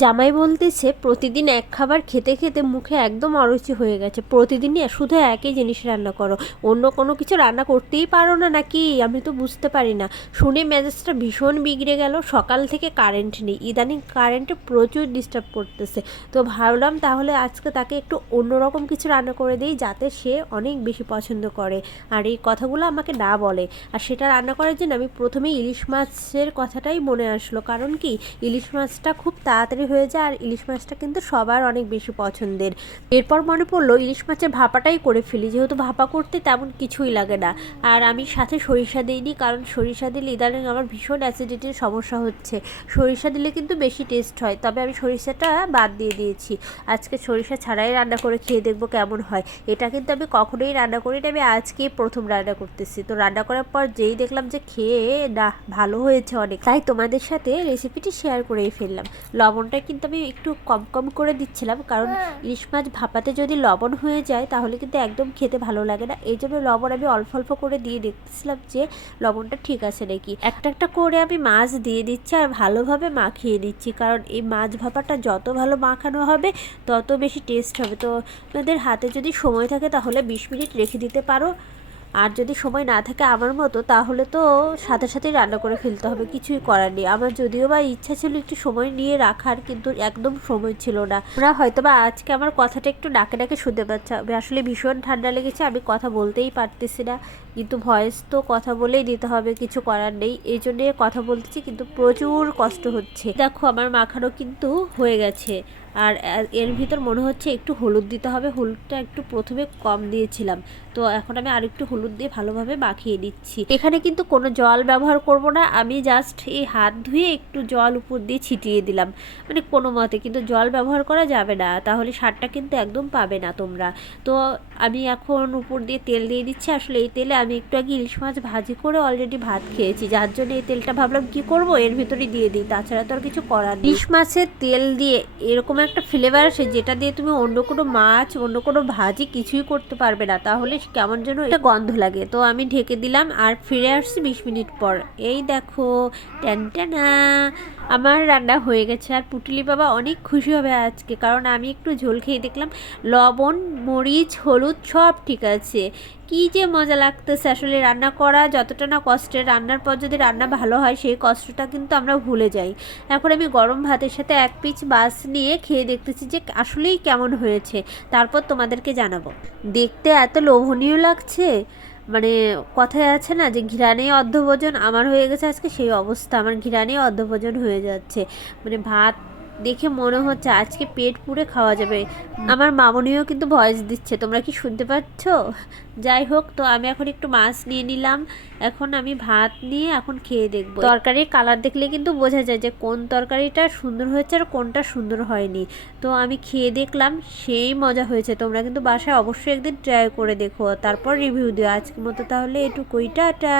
জামাই বলতেছে, প্রতিদিন এক খাবার খেতে খেতে মুখে একদম অরুচি হয়ে গেছে। প্রতিদিনই শুধু একই জিনিস রান্না করো। অন্য কোনো কিছু রান্না করতেই পারো না নাকি? আমি তো বুঝতে পারি না। শুনে মেজাজটা ভীষণ বিগড়ে গেল। সকাল থেকে কারেন্ট নেই। ইদানিং কারেন্টে প্রচুর ডিস্টার্ব করতেছে। তো ভাবলাম তাহলে আজকে তাকে একটু অন্যরকম কিছু রান্না করে দিই, যাতে সে অনেক বেশি পছন্দ করে। আর এই কথাগুলো আমাকে না বলে। আর সেটা রান্না করার জন্য আমি প্রথমে ইলিশ মাছের কথাটাই মনে আসলো। কারণ কি? ইলিশ মাছটা খুব তাড়াতাড়ি হয়ে যায় আর ইলিশ মাছটা কিন্তু সবার অনেক বেশি পছন্দের। এরপর মনে পড়ল ইলিশ মাছের ভাপাটাই করে ফেলি, যেহেতু ভাপা করতে তেমন কিছুই লাগে না। আর আমি সাথে সরিষা দিইনি, কারণ সরিষা দিলে ইদানিং আমার ভীষণ অ্যাসিডিটির সমস্যা হচ্ছে। সরিষা দিলে কিন্তু বেশি টেস্ট হয়, তবে আমি সরিষাটা বাদ দিয়ে দিয়েছি। আজকে সরিষা ছাড়াই রান্না করে খেয়ে দেখব কেমন হয়। এটা কিন্তু আমি কখনোই রান্না করি না আমি আজকেই প্রথম রান্না করতেছি। তো রান্না করার পর যেই দেখলাম যে খেয়ে না ভালো হয়েছে অনেক। তাই তোমাদের সাথে রেসিপিটি শেয়ার করেই ফেললাম। লবণটা কিন্তু আমি একটু কম কম করে দিচ্ছিলাম কারণ ইলিশ মাছ ভাপাতে যদি লবণ হয়ে যায় তাহলে কিন্তু একদম খেতে ভালো লাগে না। এই জন্য লবণ আমি অল্প অল্প করে দিয়ে দেখতেছিলাম যে লবণটা ঠিক আছে নাকি। একটা একটা করে আমি মাছ দিয়ে দিচ্ছি আর ভালোভাবে মাখিয়ে দিচ্ছি কারণ এই মাছ ভাপাটা যত ভালো মাখানো হবে তত বেশি টেস্ট হবে। তো আপনাদের হাতে যদি সময় থাকে তাহলে বিশ মিনিট রেখে দিতে পারো। আর যদি সময় না থাকে আমার মতো, তাহলে তো সাথে সাথেই রান্না করে ফেলতে হবে। কিছুই করার নেই। আমার যদিও বা ইচ্ছা ছিল একটু সময় নিয়ে রাখার, কিন্তু একদম সময় ছিল না। আমরা হয়তো বা আজকে আমার কথাটা একটু ডাকে ডাকে শুনতে পাচ্ছে। আসলে ভীষণ ঠান্ডা লেগেছে, আমি কথা বলতেই পারতেছি না। কিন্তু ভয়েস তো কথা বলেই দিতে হবে, কিছু করার নেই। এই জন্যে কথা বলতেছি, কিন্তু প্রচুর কষ্ট হচ্ছে। দেখো, আমার মাখানো কিন্তু হয়ে গেছে। আর এর ভিতর মনে হচ্ছে একটু হলুদ দিতে হবে। হলুদটা একটু প্রথমে কম দিয়েছিলাম। তো এখন আমি আরেকটু হলুদ দিয়ে ভালোভাবে মাখিয়ে দিচ্ছি এখানে কিন্তু কোনো জল ব্যবহার করব না। আমি জাস্ট এই হাত ধুয়ে একটু জল উপর দিয়ে ছিটিয়ে দিলাম। মানে কোনো মতে, কিন্তু জল ব্যবহার করা যাবে না। তাহলে সারটা কিন্তু একদম পাবে না তোমরা। তো আমি এখন উপর দিয়ে তেল দিয়ে দিচ্ছি। আসলে এই তেলে আমি একটু আগে ইলিশ মাছ ভাজি করে অলরেডি ভাত খেয়েছি। যার জন্য এই তেলটা ভাবলাম কি করব? এর ভিতরে দিয়ে দিই। তাছাড়া তো আর কিছু করার ইলিশ মাছের তেল দিয়ে এরকম একটা ফ্লেভার আসে যেটা দিয়ে তুমি অন্য কোনো মাছ, অন্য কোনো ভাজি কিছুই করতে পারবে না। তাহলে কেমন যেন এটা গন্ধ লাগে। তো আমি ঢেকে দিলাম আর ফিরে আসছি বিশ মিনিট পর। এই দেখো ট্যানট্যানা আমার রান্না হয়ে গেছে আর পুটুলি বাবা অনেক খুশি হবে আজকে। কারণ আমি একটু ঝোল খেয়ে দেখলাম, লবণ, মরিচ, হলুদ সব ঠিক আছে। কি যে মজা লাগতেছে আসলে রান্না করা, যতটা না কষ্টের, রান্নার পর যদি রান্না ভালো হয়, সেই কষ্টটা কিন্তু আমরা ভুলে যাই। এখন আমি গরম ভাতের সাথে এক পিচ বাস নিয়ে খেয়ে দেখতেছি যে আসলেই কেমন হয়েছে। তারপর তোমাদেরকে জানাব। দেখতে এত লোভনীয় লাগছে? মানে কথায় আছে না যে ঘিরানেই অর্ধভোজন আমার হয়ে গেছে আজকে, সেই অবস্থা। আমার ঘিরানেই অর্ধভোজন হয়ে যাচ্ছে। মানে ভাত দেখে মনে হচ্ছে আজকে পেট পুড়ে খাওয়া যাবে। আমার মামনিও কিন্তু ভয়েস দিচ্ছে, তোমরা কি শুনতে পাচ্ছ? যাই হোক, তো আমি এখন একটু মাছ নিয়ে নিলাম। এখন আমি ভাত নিয়ে এখন খেয়ে দেখব। তরকারির কালার দেখলে কিন্তু বোঝা যায় যে কোন তরকারিটা সুন্দর হয়েছে আর কোনটা সুন্দর হয়নি। তো আমি খেয়ে দেখলাম, সেই মজা হয়েছে। তোমরা কিন্তু বাসায় অবশ্যই একদিন ট্রাই করে দেখো। তারপর রিভিউ দিও। আজকের মতো তাহলে এটুকুই, টাটা।